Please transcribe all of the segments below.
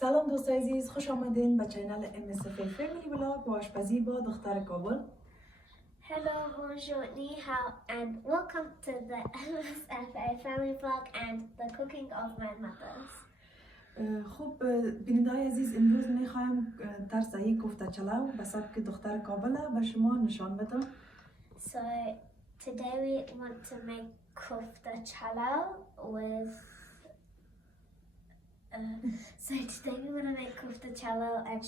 سلام دوستای عزیز، خوش آمدین به چینل MSF فیملی بلاگ با آشپزی با دختر کابل. Hello, bonjour, ni hao, and welcome to the MSFA family vlog and the cooking of my mother's. خب بیننده‌های عزیز، امروز میخوایم طرز یک کوفته چلاو به سبک دختر کابل به شما نشان بدم. So today we want to make kufta chalaw with and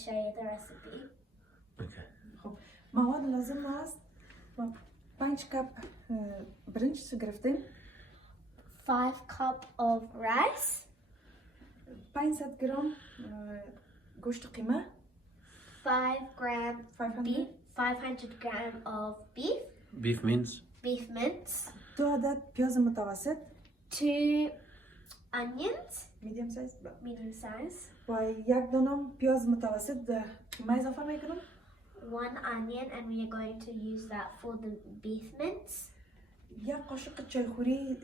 show you the recipe. Okay. خب مواد لازم است 5 کپ برنج گرفتیم، 5 cup of rice, 500 گرم گوشت قیمه، 500 gram of beef. Beef mince. Beef mince. 2 عدد پیاز متوسط، 2 onions, میدیم سایز، medium size. و یک دانم پیاز متوسط قیمه اضافه میکنم. 1 onion, and we are going to use that for the beef mince. یک قاشق چایخوری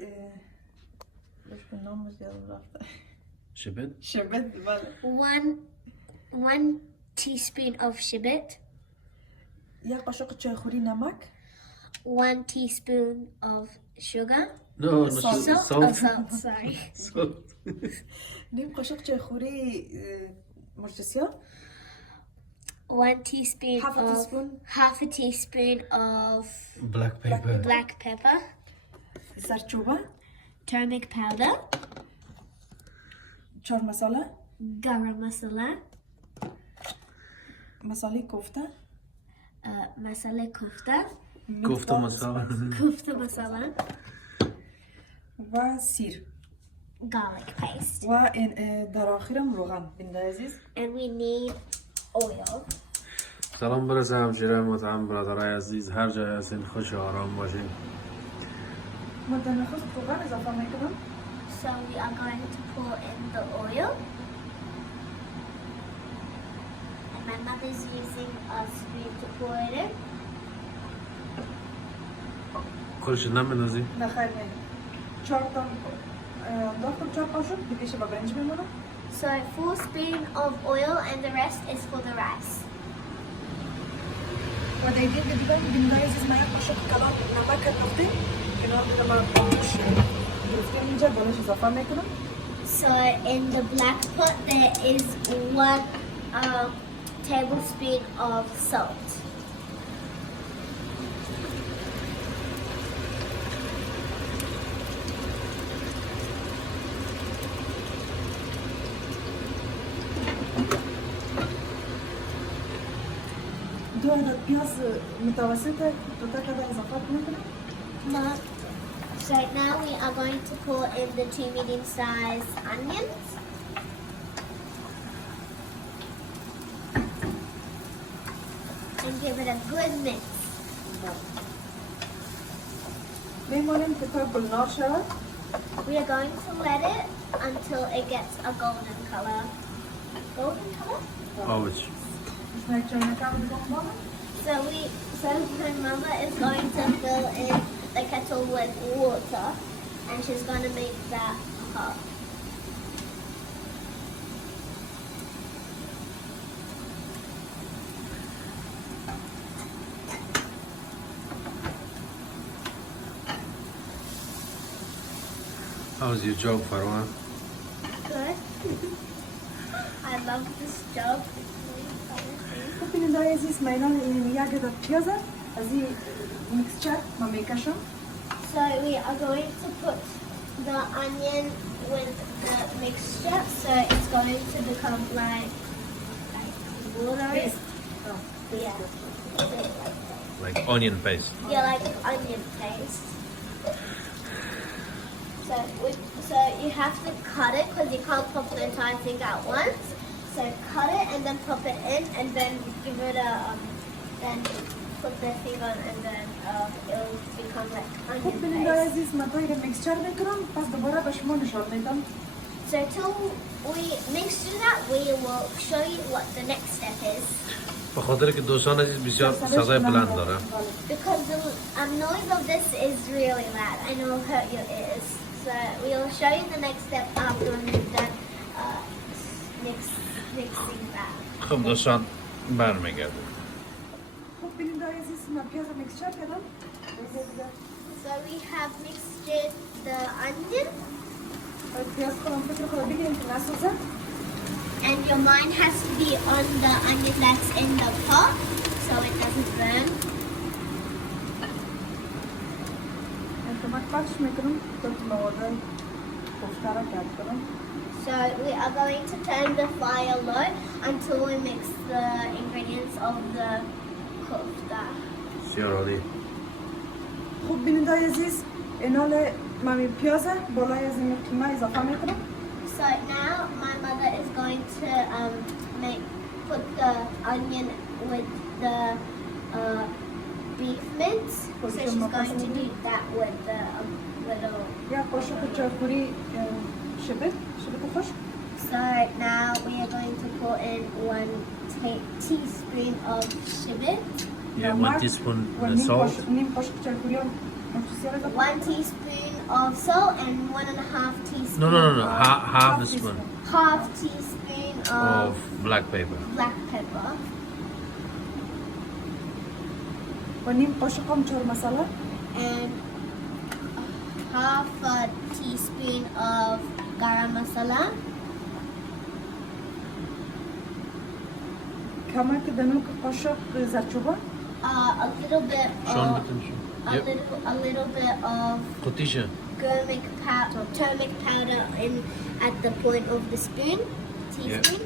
نامش یادم رفته. شبت بله. 1 teaspoon of shibit. یک قاشق چایخوری نمک. 1 teaspoon of sugar. No, Salt. Salt, sorry. Salt. نیم قاشق چایخوری مرچ سیاه. 1 teaspoon half a teaspoon of black pepper. زردچوبه. Turmeric powder. چهار مساله. Garam masala. مساله کوفته. Masala kufta. Kufta masala. Kufta masala. و سیر. Garlic paste. و در آخرم روغن. بیننده عزیز. And we need oil. سلام برسه همشیره مطعم برادرای عزیز، هر جای هستین خوش و آرام باشین. مدت نخست روغن اضافه میکنم. So we are going to pour in the oil. And my mother's using a spoon to pour it in. کلش نمی‌نازی؟ نه خیر نه. 4 تا داخل 4 قاشق دیگه با برنج میمونم. So 4 spoon of oil and the rest is for the rice. و دیگه دیگه بیننده عزیز ما یک قاشق کلام نمک گرفتیم. کنار دیگه ما گوشت گرفتیم اینجا بالش اضافه میکنم. So in the black pot there is 1 tablespoon of salt. دو عدد پیاز متوسط دو تا کدر اضافه میکنم. So now we are going to pour in the 2 medium-sized onions. And give it a good mix. میمونیم که تا گلنار شود. We are going to let it until it gets a golden color. Golden color? آوچ. So my mama is going to fill in the kettle with water, and she's going to make that hot. How's your job, Farwan? Good. I love this job. خب بیننده عزیز من یک عدد پیاز از این میکسچر ما میکشم. So we are going to put the onion with the mixture, so it's going to become like watery. Yeah. Like onion paste. Yeah, like onion paste. So you have to cut it because you can't pop the entire thing at once. So cut it and then pop it in, and then give it a then put the thing on, and then it'll become like خب onion بیننده paste. عزیز من باید میکسچر میکنم پس دوباره به شما نشان میدم. So till we mix that, we will show you what the next step is. به خاطر که دوستان عزیز بسیار صدای بلند داره. Because the noise of this is really loud and it will hurt your ears. So we will show you the next step after we've done mixing that. خب دوستان برمیگردیم. خب ببینید عزیز من پیاز میکسچر کردم. So we have mixed the onion, پیاز کنم فکر کنم بگیم که نسوزه. and your mind has to be on the onion that's in the pot so it doesn't burn. انتماک پخش میکنم تا مواد کوفته را کرد کنم. So we are going to turn the fire low until we mix the ingredients of the kufta. سیارادی. خب ببینید عزیز اینال من پیاز بالای از این قیمه اضافه میکنم. So now my mother is going to put the onion with the beef mince. So she's going to do that with the little. یا قاشق چاقوری شبت خشک. So now we are going to put in 1 teaspoon of shibit, Yeah, 1 teaspoon salt. نیم قاشق چاقوری 1 teaspoon of salt, and 1.5 teaspoon. No. of- Half a spoon half teaspoon of of black pepper. black pepper, و نیم قاشق هم چهار مساله. and half a teaspoon of garam masala, کمک دنوک قاشق زرچوبه. a little bit شلون of بتمشي؟ a little bit of قطيشة. turmeric powder in at the point of the spoon, teaspoon.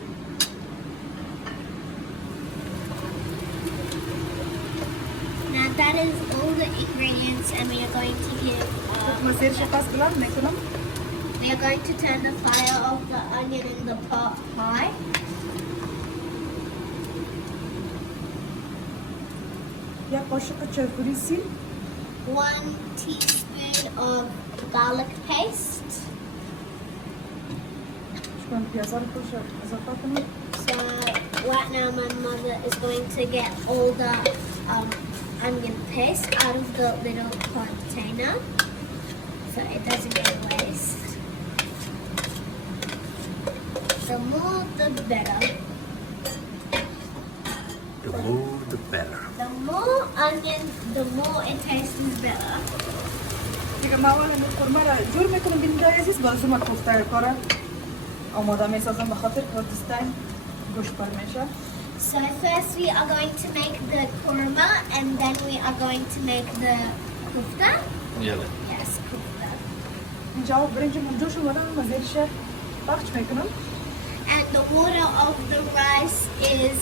Now that is all the ingredients, and we are going to give. مسیر شکست بلند میکنم. We are going to turn the fire of the onion in the pot high. یک قاشق چاقوری سیل. 1 teaspoon of garlic paste. شکن پیازا رو خوش اضافه کنم. So right now my mother is going to get all the onion paste out of the little container so it doesn't get waste. The more the better. The more the better. The more onion, the more it tastes better. دیگه ما اول این قرمه را جور میکنم ببینید عزیز باز ما کوفته کار آماده میسازم به خاطر کردستان گوشت پر میشه. So first we are going to make the korma, and then we are going to make the kufta. يلا. Yes, kufta. اینجا برنج من جوش اومدم مزیرش پخش میکنم. And the water of the rice is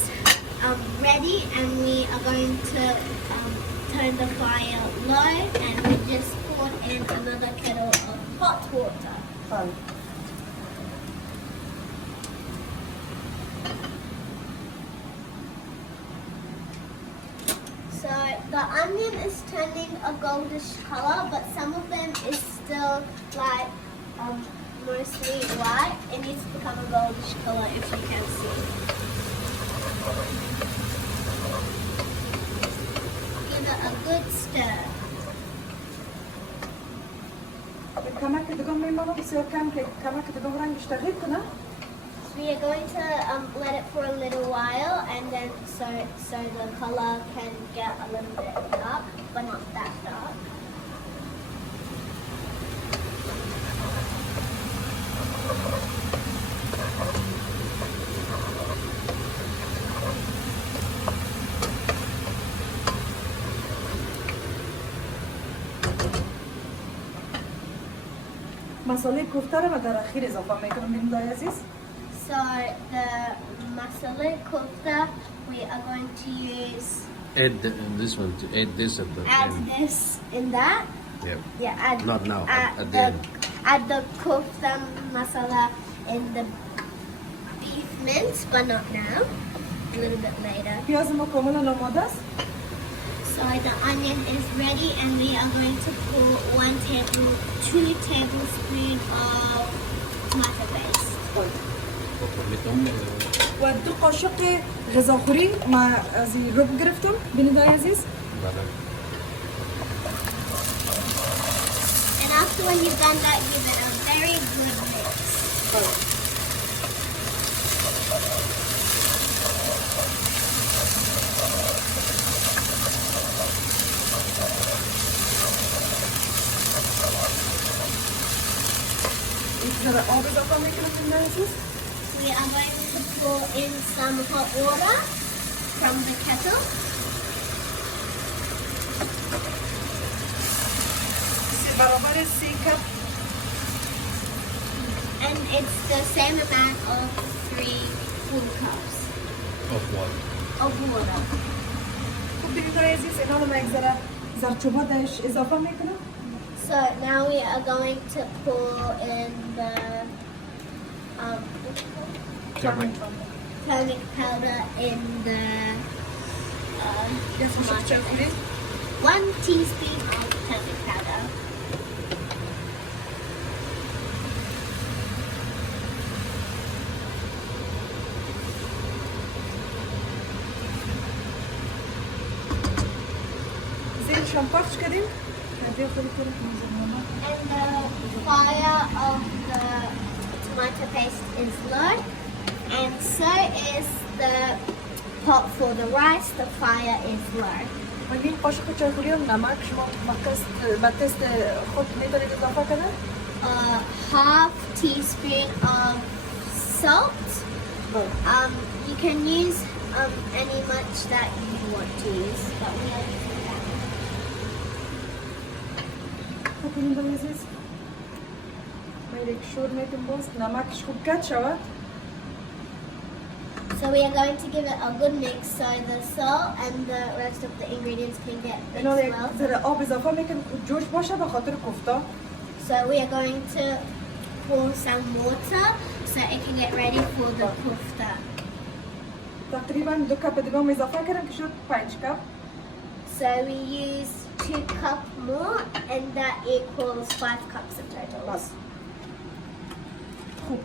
ready, and we are going to turn the fire low, and we just pour in another kettle of hot water. بله. So the onion is turning a goldish color, but some of them is still like mostly white. It needs to become a goldish color, if you can see. Give it a good stir. کمک دگم میمانم بسیار کم که کمک دگم رنگش تغییر کنه. We are going to let it for a little while, and then so the color can get a little bit dark, but not that dark. مساله کوفته رو در اخیر اضافه میکنم ببینید عزیز. So the masala kofta, we are going to use Add this one to add this at the add end. this in that. Yeah. Yeah, add Not now, at the the end. add the kofta masala in the beef mince, but not now. A little bit later. پیاز ما کاملا آماده است. So the onion is ready, and we are going to pour 2 tablespoons of tomato paste. و 2 قاشق غذاخوری ما از این رب گرفتم ببینید عزیز. And after when you've done that, give it a very good mix. ذره آب اضافه میکنم بینایزیز. We are going to pour in some hot water from the kettle. برابر 3 کپ. And it's the same amount of 3 full cups Of what? of water. خب بینایزیز اینا رو من یک ذره زرچوبه درش اضافه میکنم. So now we are going to pour in the turmeric powder in the tomato. 1 teaspoon of turmeric powder. زين شامباش كريم. And the fire of the tomato paste is low, and so is the pot for the rice. The fire is low. یک قاشق چایخوری نمک شما با تست خود میتونید اضافه کنید. Half teaspoon of salt. You can use any much that you want to use, but we are using that. خب این عزیز میرک شور میکنم باز نمکش خوب کت شود. So we are going to give it a good mix so the salt and the rest of the ingredients can get mixed اینا یک well. ذره آب اضافه میکنم جوش باشه به خاطر کوفته. So we are going to pour some water so it can get ready for the kufta. تقریبا 2 کپ دیگه هم اضافه کردم که شد 5 کپ. So we use 2 cups more and that equals 5 cups in total. بس. خوب.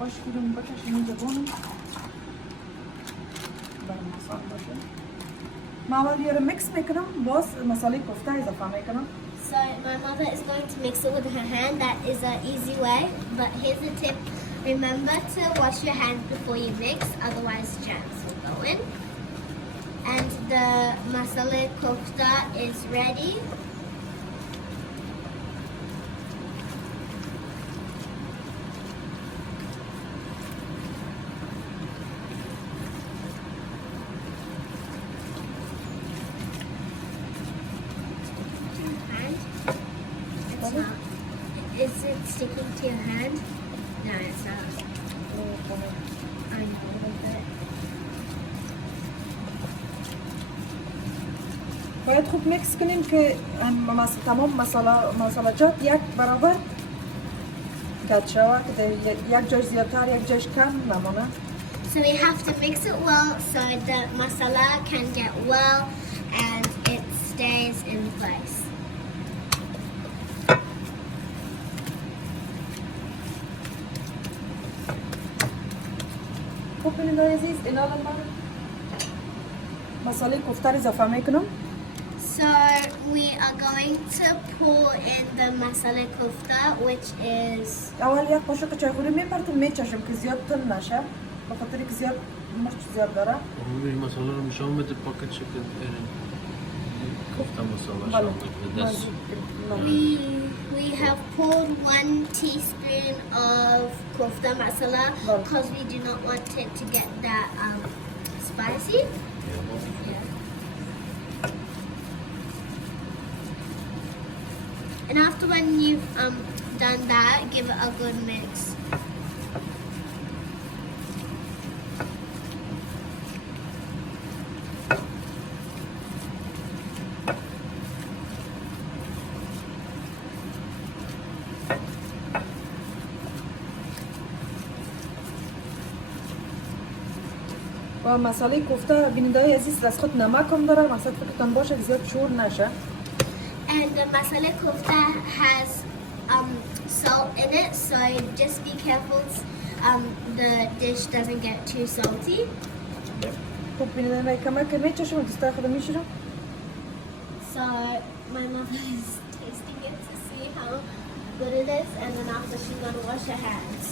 باش کدوم بکشیم اینجا بونم. برای مسال باشه. من اول یه مکس میکنم باز مساله کوفته اضافه میکنم. So my mother is going to mix it with her hand. That is an easy way, but here's a tip. Remember to wash your hands before you mix, otherwise germs will go in. And the masala kofta is ready. Hand. It's not. Is it sticking to your hand? No, it's not. I know a little bit. باید خوب مکس کنیم که تمام مسالجات یک برابر کت شود که یک جاش زیادتر یک جاش کم نمانه. So we have to mix it well so the masala can get well and it stays in place. خوب بینید عزیز اینا رو من مساله کوفته رو اضافه میکنم. So we are going to pour in the masala kofta, which is اول یک قاشق چایخوری میپرتم میچشم که زیاد تن نشه به خاطر که زیاد مرچ زیاد داره. این مساله رو میشام بده پاکت شکل کوفته مساله شام بده دست. we have poured 1 teaspoon of kofta masala because we do not want it to get that spicy. And after when you've done that, give it a good mix. و مساله کوفته بیننده‌های عزیز از خود نمک هم داره مقصد فکرتان باشه که زیاد شور نشه. And the masala kofta has salt in it, so just be careful the dish doesn't get too salty. خوب بیننده کمک میچشم و دسته خود میشورم. So my mother is tasting it to see how good it is, and then after she's gonna wash her hands.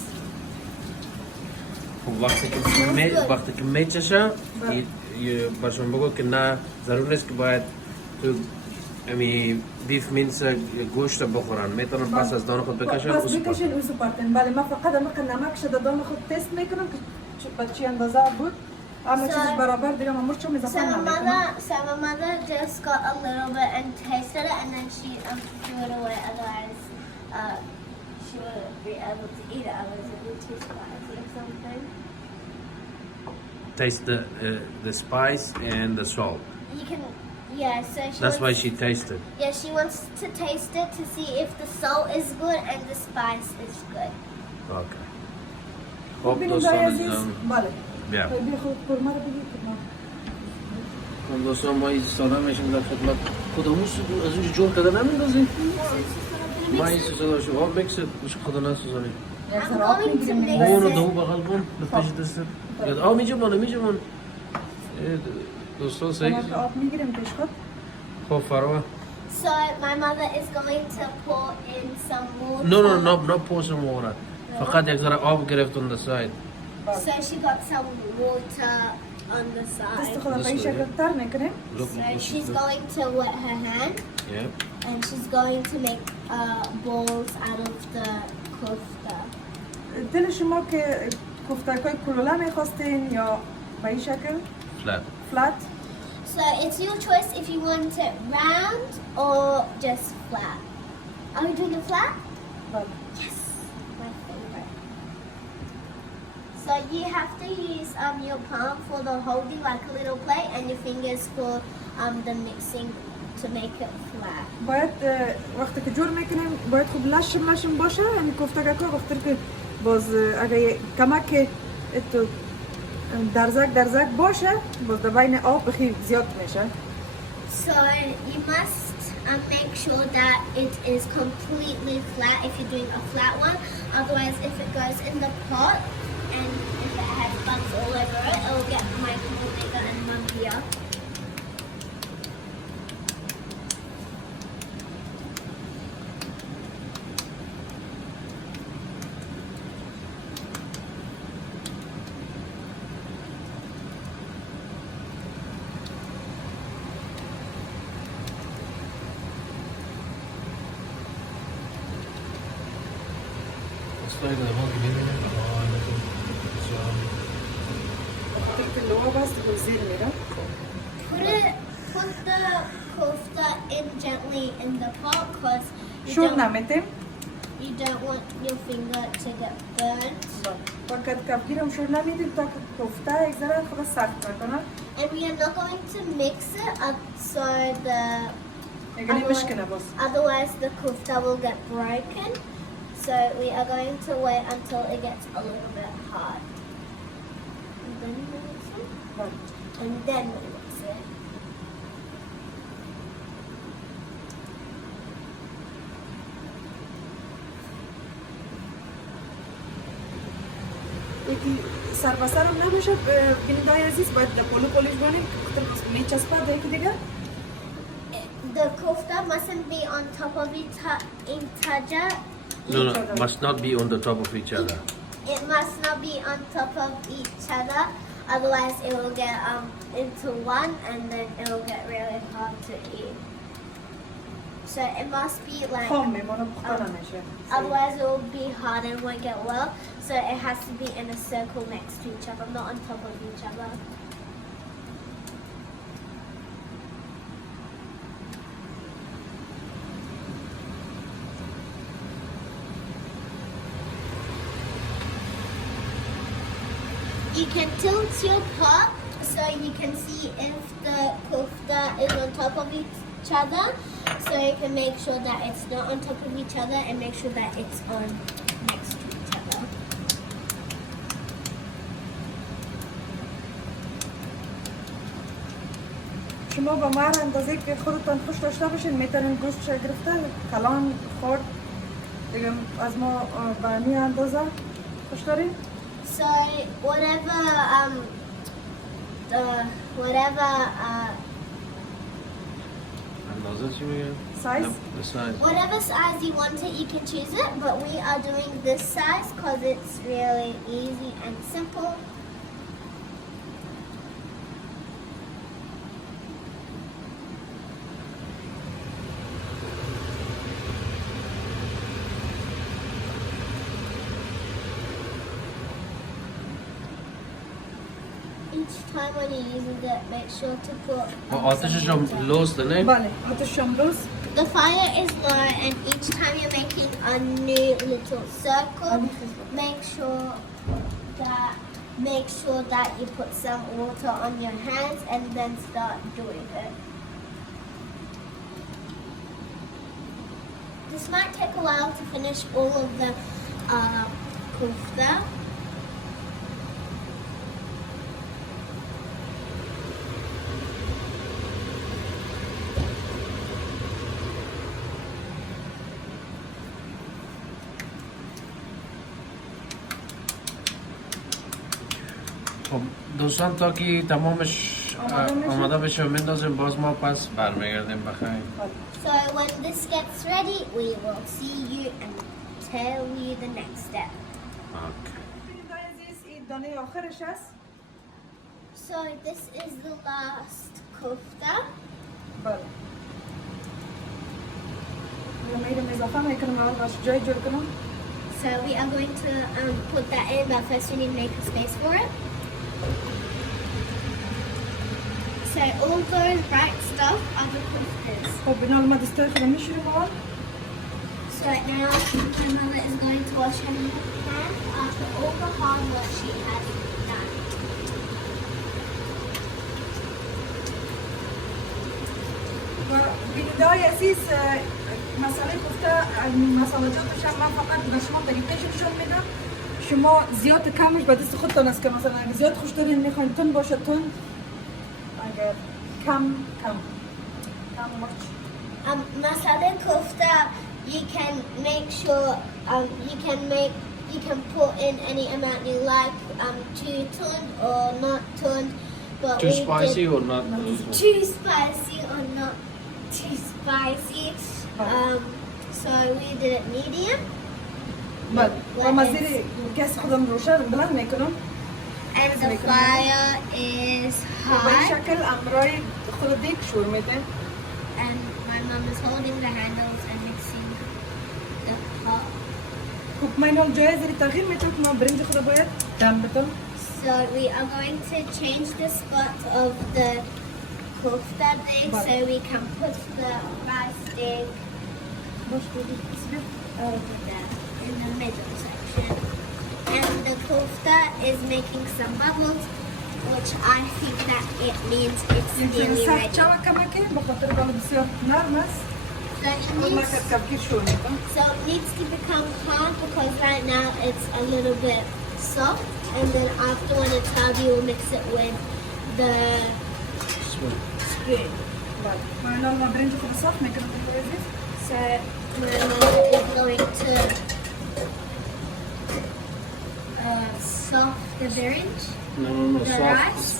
وقتی که میچشه باشون بگو که نه ضرور نیست که باید تو امی بیف مینس گوشت بخورن میتونن پس از دان خود بکشن پس اوسپارتن. بکشین او سپارتن. بله من فقط اما که نمک شده دام خود تست میکنم که با چی اندازه بود. اما چیزش برابر دیگه من مرچ هم اضافه نمیکنم. So my mother just got a little bit and tasted it and then she threw it away, otherwise she wouldn't be able to eat it, otherwise it would be too spicy or something. Taste the spice and the salt. You can, yeah, so she That's why wants, she tasted. yeah, she wants to taste it to see if the salt is good and the spice is good. Okay. خب خب بینید دوستان عزیز. بله. بیا. بیا خود قرمه رو بگید. خب دوستان ما ایستاده میشیم در خدمت کدامون از اونجا جور کده نمیندازیم؟ ما این سوزاده شو آب بکسید بشه خدا نسوزانیم. یک ذره آب میگیریم mix اونو it. دو بغل کن به پیش دستت. آب میجه من. دوستان صحیح. که آب میگیریم پیش خود. خب فروا. So my mother is going to pour in some water. No pour some water. فقط یک ذره آب گرفت on the side. So she got some water on the دست side. خود به این شکل تر میکنیم. So she's going to wet her hand Yeah. and she's going to make balls out of the kofta. دل شما که کوفتکای کلوله میخواستین یا به این شکل Flat. فلات. So it's your choice if you want it round or just flat. Are we doing it flat? بله. Yes, my favorite. So you have to use your palm for the holding like a little plate and your fingers for the mixing to make it flat. باید وقتی که جور میکنیم باید خوب لشم باشه. یعنی کوفتکا وقتی که باز اگه کمک اتو درزک باشه باز در بین آب بخیر زیاد میشه. So you must make sure that it is completely flat if you're doing a flat one. Otherwise, if it goes in the pot and if it has bugs all over it, it will get microwave and muggier. Stay there, hold it in وقتی که لوا بست به زیر میره. Put the kofta in gently in the pot because شور نمیتیم. you don't want your finger to get burnt. فقط کفگیرم شور نمیدیم تا که کوفته یک ذره خود سخت نکنه. And we are not going to mix it up so the یعنی مشکنه باز. otherwise the kofta will get broken. So we are going to wait until it gets a little bit hard. And then we mix it. بله. And then we mix it. یکی سر به سر هم نباشه. بینندای عزیز باید در پولیش بانیم که خطر میچسبه در یکی دیگه. The kofta mustn't be on top of each other. No, must not be on the top of each other. It must not be on top of each other, otherwise it will get into one and then it will get really hard to eat. So it must be like, خام میمونه پخته نمیشه. otherwise it will be hard and won't get well. So it has to be in a circle next to each other, not on top of each other. You can tilt your pot so you can see if the kofta is on top of each other. So you can make sure that it's not on top of each other and make sure that it's on next to each other. شما با مر اندازه که خودتان خوش داشته باشین میتونین گوشت گرفته کلان خورد دیگه از ما به می اندازه خوش دارین. So whatever اندازه چی میگه؟ سایز The size. whatever size you want it, you can choose it. But we are doing this size because it's really easy and simple. each time when you're using it, make sure to put. آتشش هم لوسته نه؟ بله آتش شاملوز. The fire is low, and each time you're making a new little circle, make sure that you put some water on your hands and then start doing it. This might take a while to finish all of the kufta. خب دوستان تا که تمامش آماده بشه میندازیم باز ما پس برمیگردیم بخیر. So when this gets ready, we will see you and tell you the next step. ببینید عزیز این دانه آخرش است. So this is the last kufta. بله. میرم اضافه میکنم اول باش جای جور کنم. So we are going to put that in, but first we need to make a space for it. So all those bright stuff are the kuftas. خب بنا ما دستور خودم میشوریم اول. So now my mother is going to wash her hands after all the hard work she has done. و بینیدهای عزیز مسئله کوفته مسالجاتش هم من فقط به شما طریقهش نشون میدم. شما زیاد کمش به دست خودتان است که مثلا اگه زیاد خوش دارین میخواین تون باشه تون، اگر کم مرچ. Masala kofta, you can make sure you can put in any amount you like, too tuned or not tuned. But Too spicy or not? Too spicy or not too spicy. So we did it medium. بله و مزید گس خودم روشن بلند میکنم. And the fire is به این high. شکل امرای خود دیگ شور میده. And my mom is holding the handles and mixing the pot. خب من جای زیر تغییر میتونم که ما برنج خود باید دم بدم. So we are going to change the spot of the kofta thing so we can put the rice stick باش بودی there in the middle section. And the kofta is making some bubbles, which I think that it means it's nearly سخت ready. چاوه کمکه بخاطر بالا بسیار نرم است. So it خود من needs, کبگیر شور میکنم. so it needs to become hard because right now it's a little bit soft, and then after when it's hard you will mix it with the spoon. بله من الان برنج خود سخت میکنم تو عزیز. So my mother is going to soft the orange, No, The soft. rice?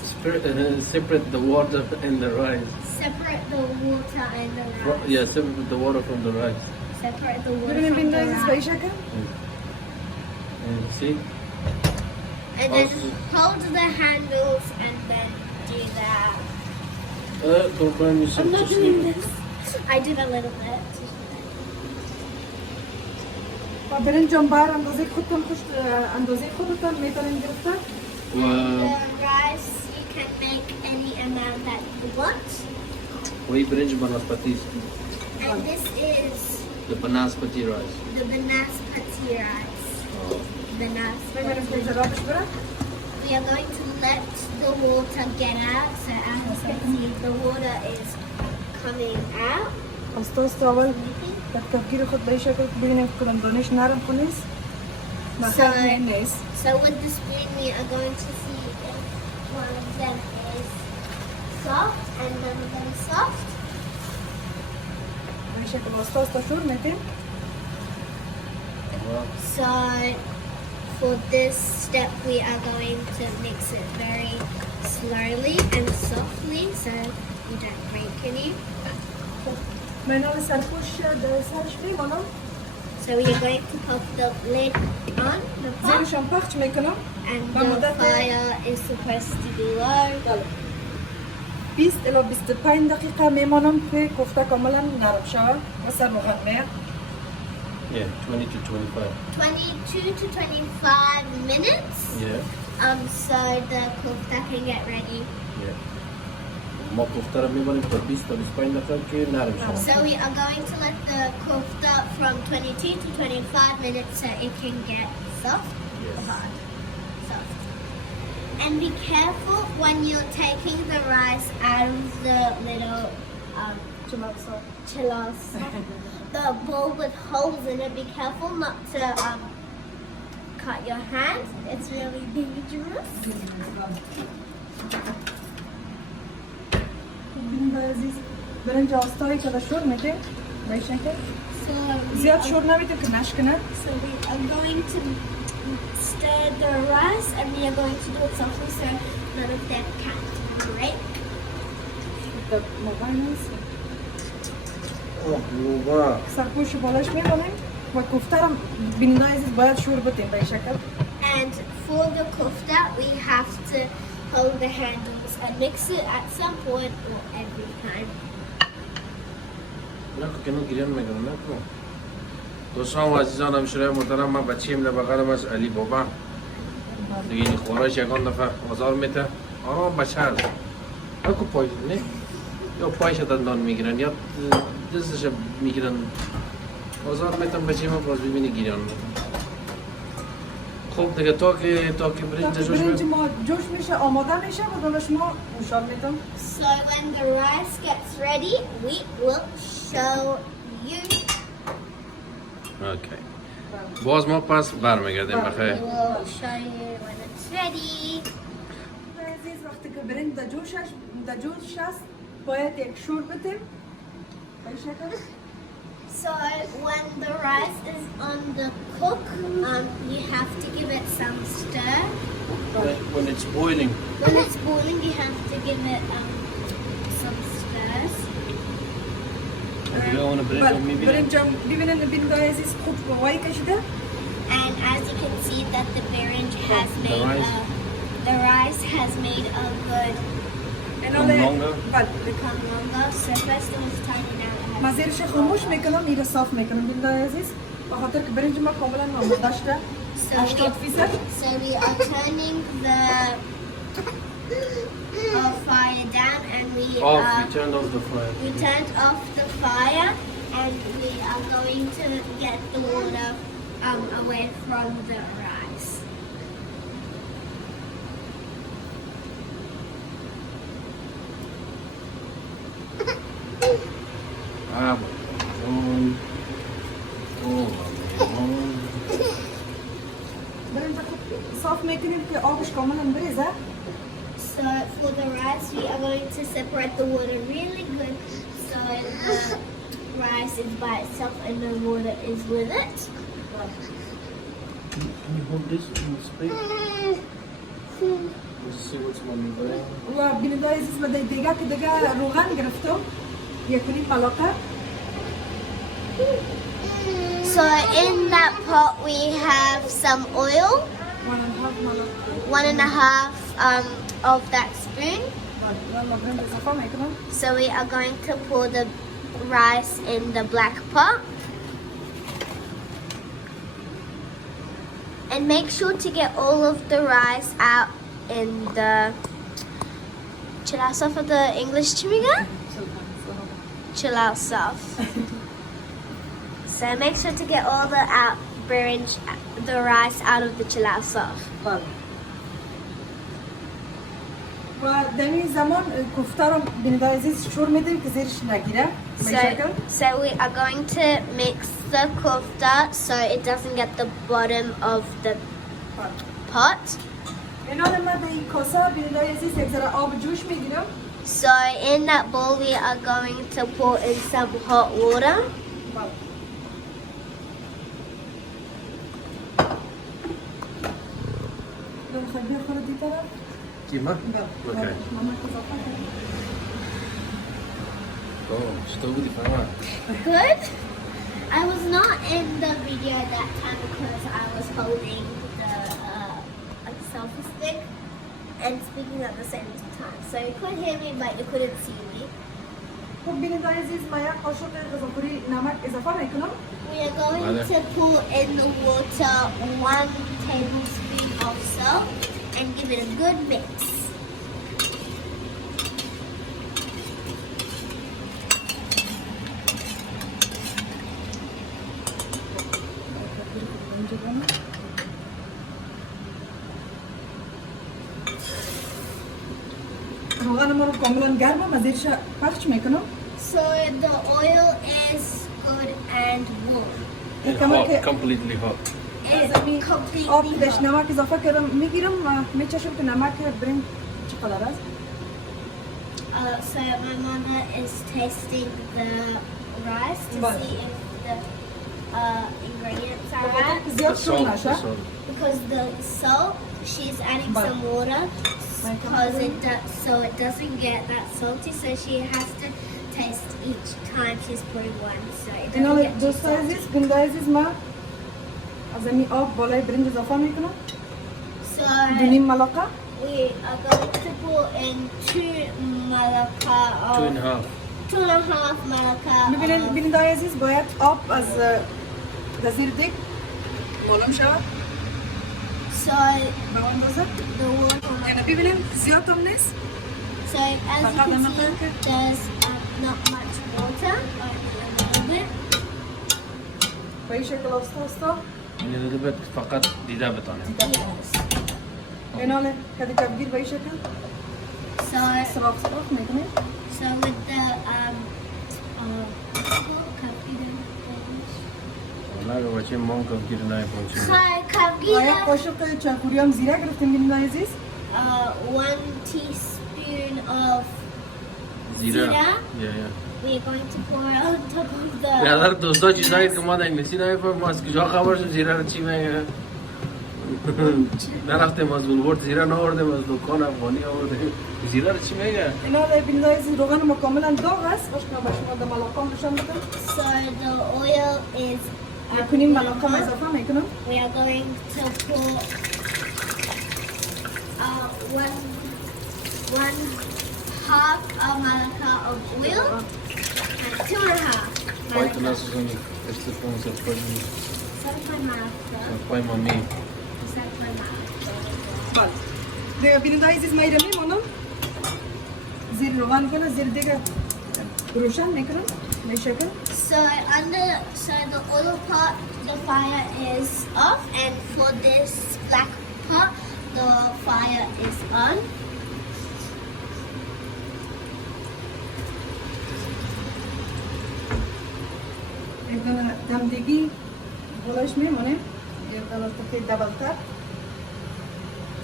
Separate the water and the rice. separate the water and the rice. Yeah, separate the water from the rice. Separate the water ببینیم from بین the عزیز به این rice. شکل. And see? And then hold the handles and then do that. Don't burn yourself. I'm not just doing leave it. this. I did a little bit. و برنجم بر اندازه خودتان خوش اندازه خودتان میتونین گرفتن. And the rice you can make any amount that you want. वही ब्रिंज बनस्पति And this is the banaspati rice. the banaspati rice. ببینیم که Banaspati. جرابش برم. We are going to let the water get out. So as you can see, the water is coming out. آستا اول در کبگیر خود به این شکل ببینیم که کدام دانش نرم کنیست. مثلا نیست. So with the spoon, we are going to see if one of them is soft and none of them soft. به این شکل آستا شور میدیم. So for this step, we are going to mix it very slowly and softly so you don't break any. من الان سرپوش سرش میمانم. So we are going to pop the lid on the pot زیرشان پخش میکنم. and و the مدت fire is supposed to be low. 20 الی 25 دقیقه میمانم که کوفته کاملا نرم شود و سر مغمه. Yeah, 20 to 25. 22 to 25 minutes. Yeah. So the kofta can get ready. ما کوفته رو میبریم تا 20 تا 25 دقیقه که نرم شود. So we are going to let the kofta from 22 to 25 minutes so it can get soft. Yes. Hard. Soft. And be careful when you're taking the rice out of the little chalaw, the bowl with holes in it. Be careful not to cut your hands. It's really dangerous. ببینید عزیز برنج آستایی که شور میدیم به این شکل So زیاد شور نمیدیم که نشکنه. So we are going to stir the rice and we are going to do it softly so none of them can break. موقع نیست نوبا سرپوش بالاش میمونیم و کوفته رو ببینید عزیز باید شور بدیم به این شکل. And for the kofta we have to hold the handles and mix it at some point or every time. نکن که نو گریان میگم نکن. دوستان و عزیزان همشهری محترم من بچه‌ام در بغلم از علی بابا دیگه این خوراش یکان دفعه آزار میده آرام بچه هست نکن پایش نه یا پایش دندان میگیرن یا دستش میگیرن آزار میتن بچه من باز ببینی گریان میکنن. خب دیگه تا که برنج جوش برنج ما جوش میشه آماده میشه و دانش ما نشان میدم. So when the rice gets ready we will show you. اوکی باز ما پس برمیگردیم بخیر. We will show you when it's ready. عزیز وقتی که برنج در جوش است باید یک شور بدیم به این شکل. So when the rice is on the cook, you have to give it some stir. When it's boiling. When it's boiling, you have to give it some stirs. برنج ببینید عزیز خوب وای کشیده. And as you can see that the birringe has made the rice has made a good become longer. So first it was tiny, now it has. من زیرش خاموش میکنم میره صاف میکنم ببینید عزیز به خاطر که برنج ما کاملا آماده شده 80%. So we are turning the fire down and we turned off the fire. We turned off the fire and we are going to get the water away from the rice. برنج خوب صاف میکنیم که آبش کاملا بریزه. So for the rice, we are going to separate the water really good so the rice is by itself and the water is with it. Can you hold this in the space? Let's see what's on there. و ببینید عزیز و دیگه که دیگه روغن گرفتم یکنی ملاقه. So in that pot we have some oil, 1.5 of that spoon. So we are going to pour the rice in the black pot. And make sure to get all of the rice out in the chalaw for the English chimiga? Chalaw soft. So make sure to get all the rice out of the chalaw soft. و در این زمان کوفته رو ببینید عزیز شور میدیم که زیرش نگیره. So we are going to mix the kofta so it doesn't get the bottom of the pot. اینان من در این کاسه ببینید عزیز یک ذره آب جوش میگیرم. So in that bowl we are going to pour in some hot water. Kima? Okay. Oh, stove di fama. Good. I was not in the video at that time because I was holding the selfie stick and speaking at the same time. So you could hear me but you couldn't see me. خب ببینید عزیز من یک قاشق غذاخوری نمک اضافه میکنم. We are going to pour in the water 1 tablespoon of salt. and give it a good mix. روغن ما رو کاملا گرمه و زیرش پخش میکنم. So the oil is good and warm. کما که completely hot. It's completely آب بهش hot. نمک اضافه کردم میگیرم و میچشم که نمک بریم چقدر است. So my mama is tasting the rice to Vale. see if the ingredients are right. زیاد The شور salt, نشه. the salt. Because the salt, she's adding Vale. some water Like because that. so it doesn't get that salty. So she has to taste each time she's putting one, so it doesn't اینا get too دوست salty. عزیز بنده عزیز ما از این آب بالای برنج اضافه میکنم. So دو نیم ملقه. we are going to put in 2 malaka of 2.5 malaka. ببینید بنده عزیز باید آب از زیر دیگ مالم شود. So به اندازه. the water. یعنی ببینید زیاد هم نیست. So as you can see, there's not much water, only a little bit. به این شکل آستا آستا. این little bit فقط دیده بتانه. Yes. اینا کدی کبگیر به این شکل. So سراخ سراخ میکنید. so with the والله بچه مام کم گیر نای پونچه. آیا قاشق چاکوری هم زیره گرفتیم بنده عزیز. 1 teaspoon of زیره. Zira? یا. we're going to pour it on top of the. بیادر دوستا چیزایی که ما در انگلیسی نمیفهم ما از کجا خبر شد زیره رو چی میگه. نرفتیم از بولورد زیره نآوردیم از دکان افغانی آوردیم زیره رو چی میگه؟ اینا بنده عزیز روغن ما کاملا داغ است. باش که با شما در ملاقام نشان بدم. So the oil is. کنیم ملاقام اضافه میکنم. We are going to pour one half a malaka of oil and 2.5 Quite malaka. necessary. Este cum se face. Salsa malaka. Păi mami. Salsa malaka. بله. دیگه بیننده عزیز ما ایره میمونم. زیر روغن کنه زیر دیگه روشن میکنم. به شکل. So the oil pot, the fire is off, and for this black pot, the fire is on. ایدن دمدگی بولش میمونه. یه دلالت دبل تر.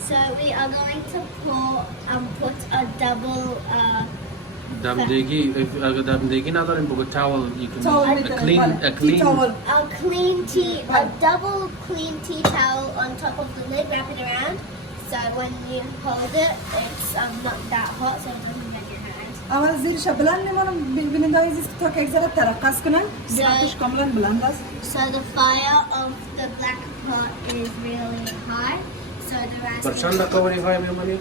So we are going to put a double. دمدگی اگر دمدگی نداریم بگو towel you can Towel a میتونیم. clean بله. a تی clean تاول. A double clean tea towel on top of the lid, wrap it around, so when you hold it, it's not that hot, so it doesn't get your hand. اول زیرش بلند میمونم بیننده عزیز تا که یک ذره ترقص کنن. زیرش کاملا بلند است. So the fire of the black pot is really high, so the rice. بر چند دقیقه وری های میمونی؟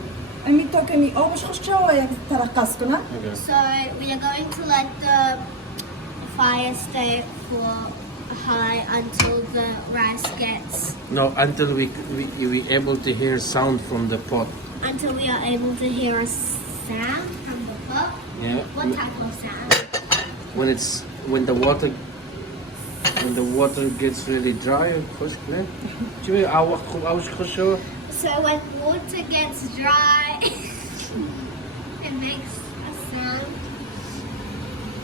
امی تا که می آبش خوش چه و یک ترقص کنن. So we are going to let the fire stay for high until the rice gets. No, until we able to hear sound from the pot. Until we are able to hear a sound from the pot. Yeah. What type of sound? When the water gets really dry خوش کنه. چی میگه آوخ خوب آوش خوش شو. So when water gets dry, it makes a sound.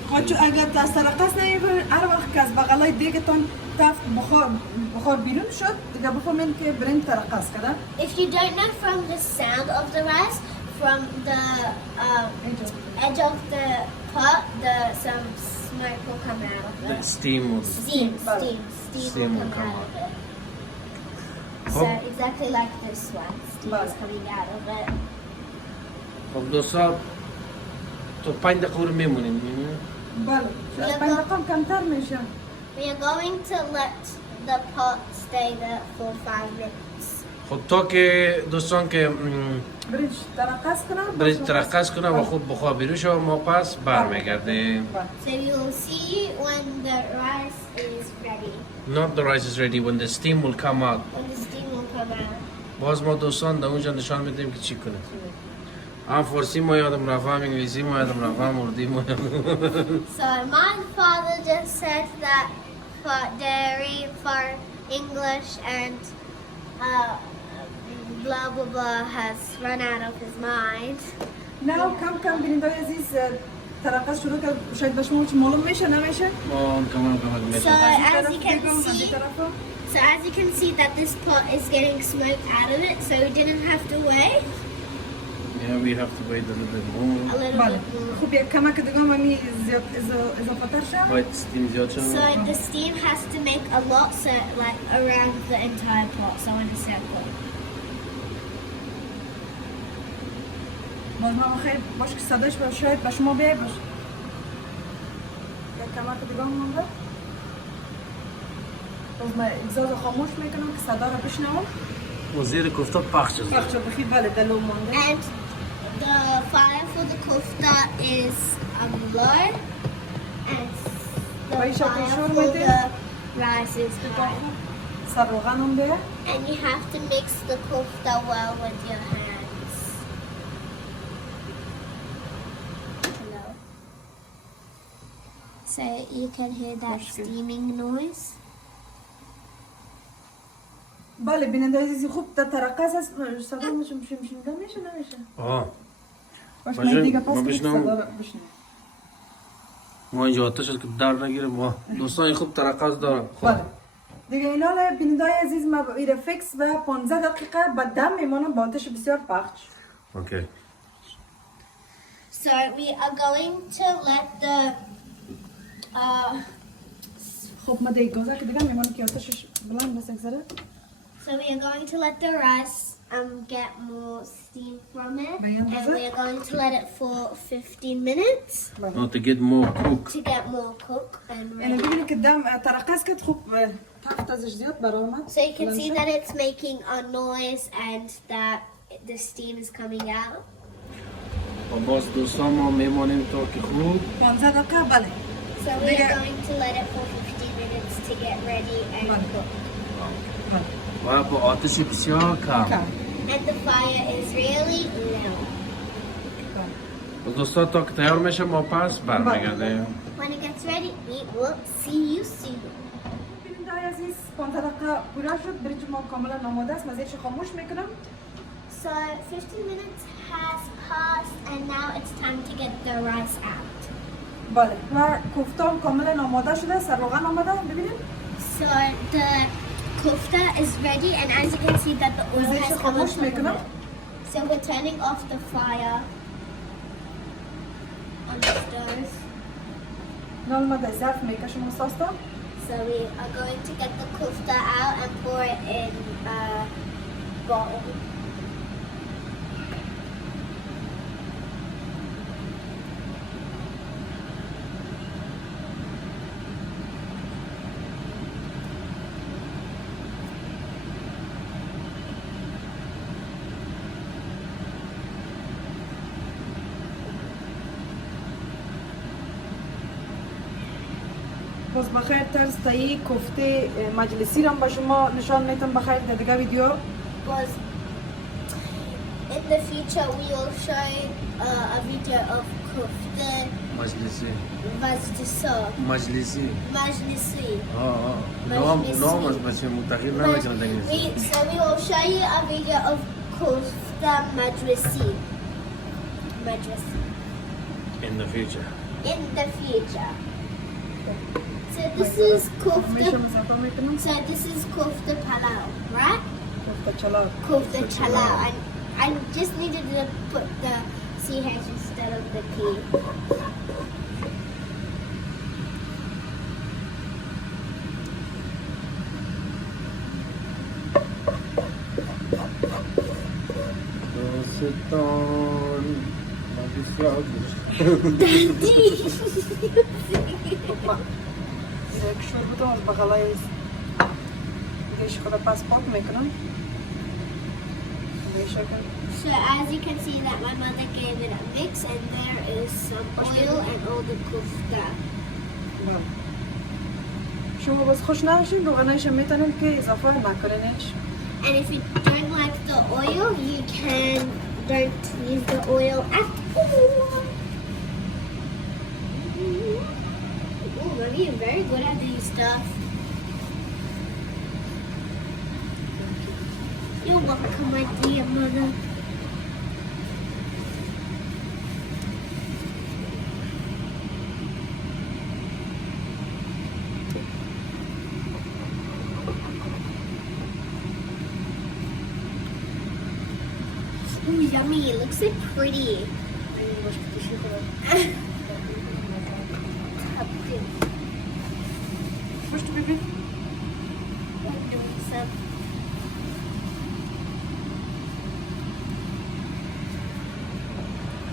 خاطر اگر دست ترقص نمیبرن هر وقت که از بغلای دیگتون تفت بخار بیرون شد دیگه بفهمین که برنج ترقص کردن. If you don't know from the sound of the rice, from the edge of the pot, some smoke will come out of The it. steam will. Steam Steam will will come come out of it. Oh. So exactly like this one, steam is coming out of it. خب دوستا تو 5 دقیقه رو میمونیم. بله. از 5 دقیقه کمتر میشه. We are going to let the pot stay there for 5 minutes. خب تا که دوستان که برنج ترقص کنن. برنج ترقص کنه و خوب بخواه بیرون شو ما پس برمیگردیم. So you will see when the rice is ready. Not the rice is ready when the steam will come out. When the steam will come out. باز ما دوستان در اونجا نشان میدیم که چی کنه. هم فارسی ما یادم رفت، هم انگلیسی ما یادم رفت، هم اردی ما یادم. So my father just said that for dairy, for English, and blah blah blah has run out of his mind. نه کم کم بیننده عزیز ترقص شروع کرد شاید به شما چه معلوم میشه نمیشه؟ ما کمان So میشه. as you can see that this pot is getting smoke out of it, so we didn't have to wait Yeah, we have to wait a little bit more. a little بله bit more. خوب یک کمک دیگه ممی زیاد اضافه تر شد. باید steam زیاد شد. So the steam has to make a lot, so like around the entire pot, so in a circle. باز ما خیلی باش که صداش باشه شاید به شما بیای باشه. یک کمک دیگه مونده. باز من اگزاز خاموش میکنم که صدا رو بشنوم. و زیر کوفته پخش شد. پخش بخیر بله دلو مونده. And the fire for the kofta is low, and the Why shall we fire show for me the this? rice is high. سر روغنم بیه. And you have to mix the kofta well with your hands. Hello. So you can hear that steaming noise. بله بیننده عزیزی خوب در ترقص هست صدا میشه نمیشه نمیشه. آه. باش مجرد- من دیگه پس ما کنم بشنوم. صدا رو بشنوم. ما اینجا آتش که در نگیره ما دوستان خوب ترقص دارن. بله دیگه اینا بیننده عزیز ما ایره فیکس و 15 دقیقه بعد دم میمونم با آتش بسیار پخش. اوکی. So we are going to let the خب ما دیگه گازه که دیگه میمونه که آتشش بلند بس اگذاره. so we are going to let the rice get more steam from it, Bayan and does we it? are going to let it for 15 minutes Not to get more cook. to get more cook and یعنی ready. ببینید که دم ترقص کرد خوب تفت ازش زیاد برآمد. So you can see that it's making a noise and that the steam is coming out. و باز دوستان ما میمانیم تا که خوب 15 دقیقه بله. So we Yeah. are going to let it for 15 minutes to get ready and Vale. cook. و با آتش بسیار کم. کم. And the fire is really low. و دوستان تا که تیار میشه ما پس برمیگردیم. When it gets ready, we will see you soon. ببینید آقای عزیز 15 دقیقه پوره شد برنج ما کاملا آماده است. من زیرش خاموش میکنم. So 15 minutes has passed and now it's time to get the rice out. بله و کوفتان کاملا آماده شده سر روغن آماده ببینید. So the kofta is ready and as you can see that the oil زیرش has come خاموش up. میکنم. So we're turning off the fire on the stove. نال ما در ظرف میکشم ساستا. So we are going to get the kofta out and pour it in a bowl. باز بخیر طرز تایی کوفته مجلسی را به شما نشان میتونم بخیر در دیگه ویدیو. Was in the future we will show a video of kofta مجلسی. majlisi. مجلسی. Majlisi. نام از بچه تغییر نمیکنه در انگلیسی. So we will show you a video of kofta majlisi. In the future. In the future. So this is kofta. میشم اضافه میکنم. So this is kofta palaw, right? کوفته چلاو. Kofta chalaw. And I just needed to put the CH instead of the P. دوستان ما بسیار یک شوربه از بغلای دیگه خود پاس پاک میکنم. So as you can see that my mother gave it a mix and there is some oil and all the kofta. شما باز خوش نشین روغنش میتونیم که اضافه نکنینش. And if you don't like the the oil, you can don't use the oil at all. Oh, Mommy is very good at doing stuff. You're welcome, my dear mother. Ooh, yummy. It looks so pretty. First baby. I'm doing some.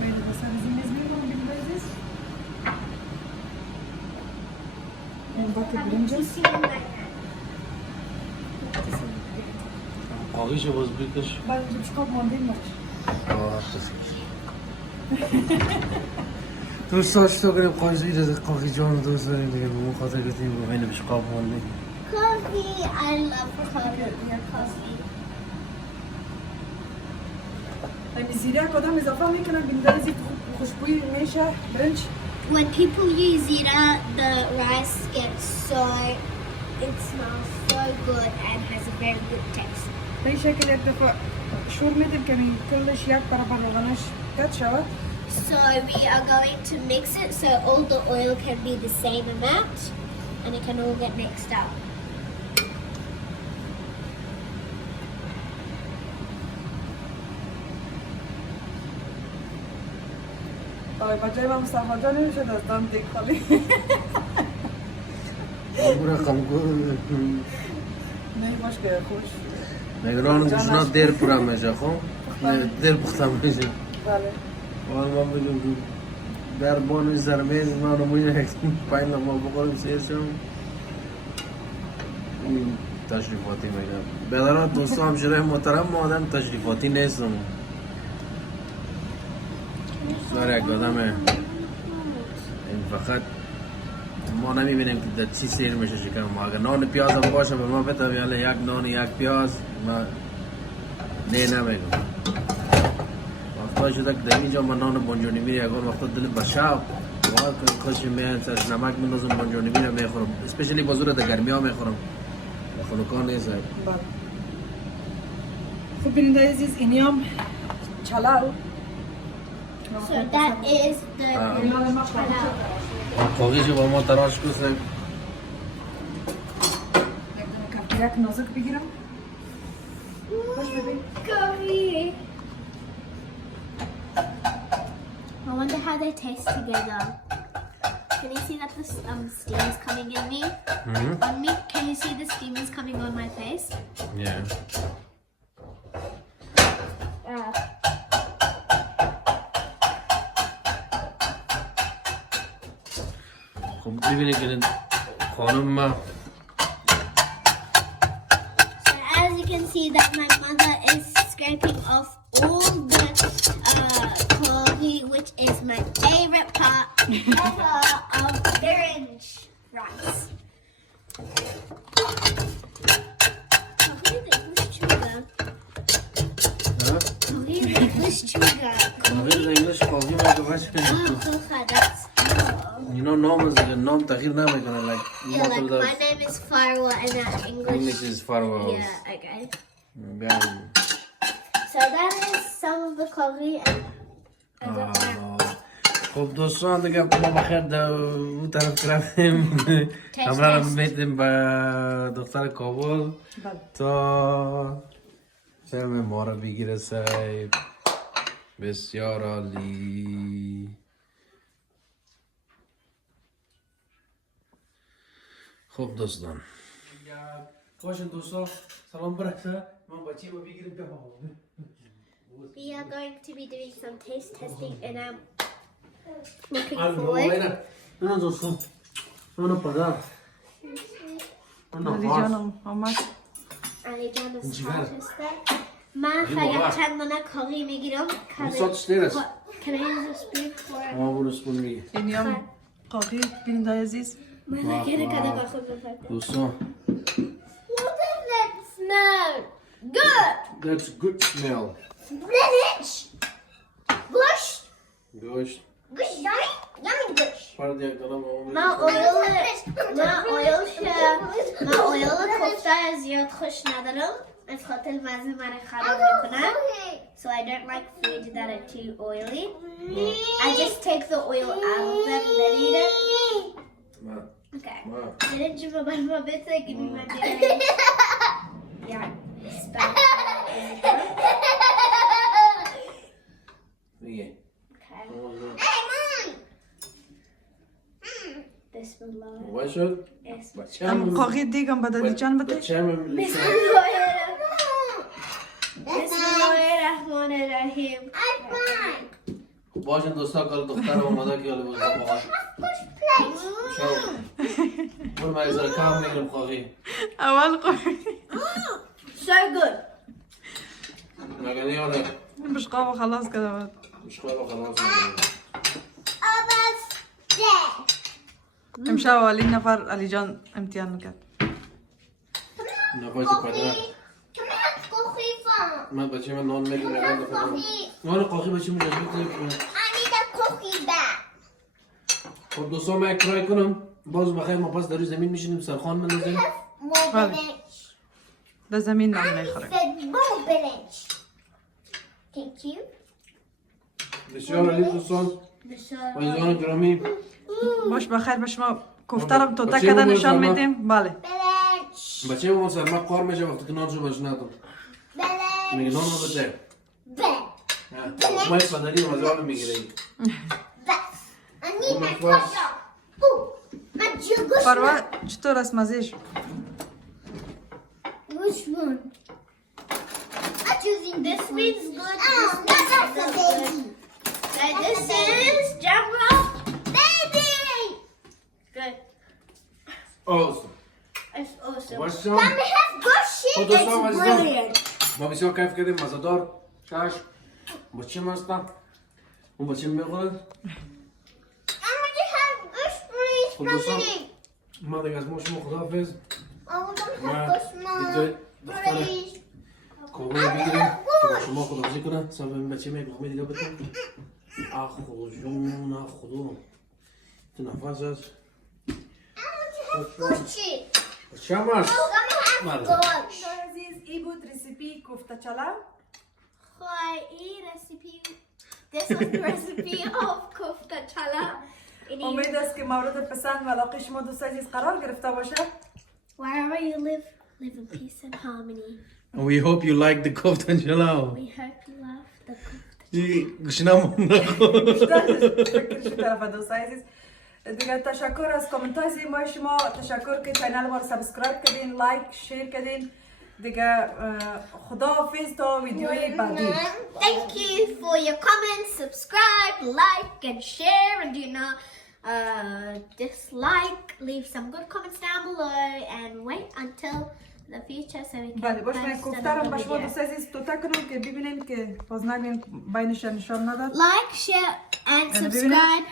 Böyle basanızın mezmeyi bana bilmezsiniz. Yani bakabilince. قاقیش باز بکش Ben çıkıp mandalina var. دوست داشته کنیم قاضی رزق قاقی جان دوست داریم دیگه به اون خاطر گفتیم به اینو بهش قاب مانده Coffee. I love coffee. Yani zira kadar اضافه میکنن بنویسید خوشبوی میشه برنج. When people use zira, the rice gets it smells so good and has a very good taste. به این شکل یک دفعه شور میدیم که کلش یک برابر روغنش قطع شود. So we are going to mix it so all the oil can be the same amount and it can all get mixed up. آره بچه من مصطفی جان نمیشه دستان دیگه خالی. برای رقم کنم نه باش که خوش. نگران دوستنا دیر پرام میشه خب دیر پختم میشه بله. ولی من بگم که در بانوی زرمیز ما رو میره پایین ما بخوریم سیرشم این تشریفاتی میگم بدارم دوستا همشیره محترم ما آدم تشریفاتی نیستم داره یک آدم این فقط ما نمیبینیم که در چی سیر میشه شکم ما اگر نان پیاز هم باشه به ما بتم یعنی یک نان یک پیاز ما نه نمیگم وقتا شده که در اینجا من نان بانجانی میری اگر وقتا دل بشاو خوشی میان سرش نمک میندازم بانجانی میره میخورم اسپیشلی بازور در گرمی ها میخورم خلوکان نیست بله. خب بیننده عزیز اینی هم چلاو. So that is the chalaw. قاقیش با ما تراش کنیم یک نازک بگیرم. خوش ببین. Coffee. I wonder how they taste together. Can you see that the steam is coming in me? On me? Can you see the steam is coming on my face? yeah خب ببینید که خانم ما So as you can see that my mother is scraping off all the curry, which is my favorite part ever of orange rice. غیر انگلیش قاقی میگه باشه که you know نام تغییر نمیکنه like Yeah, like my name is Farwa and that English is Farwa. Yeah, okay. Yeah. So that is some of the curry and خب دوستان دیگه ما بخیر در اون طرف رفتیم همراه رو میدیم به دختر کابل تا فیلم ما رو بگیره سایب بسیار عالی خب دوستان خوشن دوستان سلام برکه من بچه ما بگیریم به we are going to be doing some taste testing and I'm looking forward. نه دوستان منو پدر علی جانم آمد علی جانم تسته من خیلی چند دانه کاری میگیرم ساتش دیرست Can I use a spoon for ما برو سپون میگی اینی هم قاقی بیننده عزیز من نکنه کده با خود بفرده دوستان What does that smell? Good. That's good smell. Spinach. Gush. Gosh. Gush yummy. Yummy gush. Pardon کنم ما oil kofta زیاد خوش ندارم. از خاطر مزه من خراب میکنه. So I don't like food that are too oily. I just take the oil out of them and then eat it. Okay. Didn't you remember my bit? Give me my bit. Yeah. دیگه Okay. Bismillah. وای شد Yes. بچه‌م خواهی دیگم بدادی چند بده؟ بچه‌م Bismillahirrahmanirrahim. باشن دوستا کار دختر اومده که حالا بود بخواد شو برو مریض کام میگیرم خواهی اول خواهی So good. مگه نیاره بشقاب خلاص کرده بود مشکل خلاص امشب اولین نفر علی جان امتحان میکرد نفاش پدر من بچه من نان میگم نان قاقی بچه میگم خب دوستان من اکرای کنم باز بخیر ما پس در روی زمین میشینیم سرخان منوزیم بله در زمین نان میخوریم Thank you. بسیار علی دوستان عزیزان گرامی باش بخیر به شما کفترم توته کده نشان میدیم بله بچه ما سرما قار میشه وقتی که نانشو باش ندم میگه نان رو بده ما یک پدری مزار میگیره پروا چطور است مزیش؟ Which one? I'm choosing this one's good. That's a baby. And this is jam roll. Baby! Good. Awesome. It's awesome. What's Mommy has good shit. خود دوستان It's عزیزان brilliant. ما بسیار کیف کردیم مزدار چشم بچه من هستم اون بچه میخوره Mommy has good please. خود دوستان Mommy. ما دیگه از ما شما خداحافظ I ما want to have دیگه good دختر please. کابل بگیریم که با شما خداحافظی کنه سبب این بچه میگه بخمی دیگه بتون آخ جون آخ خدا تو نفس هست Good shit. بچه هم هست Mommy has good. عزیز ای بود رسیپی کوفته چلاو This was the recipe of kufta chalaw. امید است که مورد پسند و علاقه شما دوست عزیز قرار گرفته باشه Wherever you live in peace and harmony. We hope you like the kofta chalaw. We hope you love the kufta. گشنم فکرش طرف دوست عزیز دیگه تشکر از کامنت های زیبای شما تشکر که چینل ما رو سابسکرایب کردین لایک شیر کردین دیگه خداحافظ تا ویدیوی بعدی Thank you for your comments, subscribe, like, and share, and do not dislike. Leave some good comments down below, and wait until the future so we can بله باش من post کوفترم به another شما video. دوست عزیز توته کنم که ببینین که باز نگین بینش نشان نداد Like, share, and And subscribe.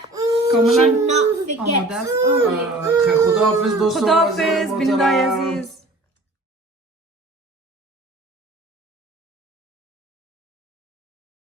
کاملا Should not forget. آماده است خداحافظ دوستان خداحافظ بینندای عزیز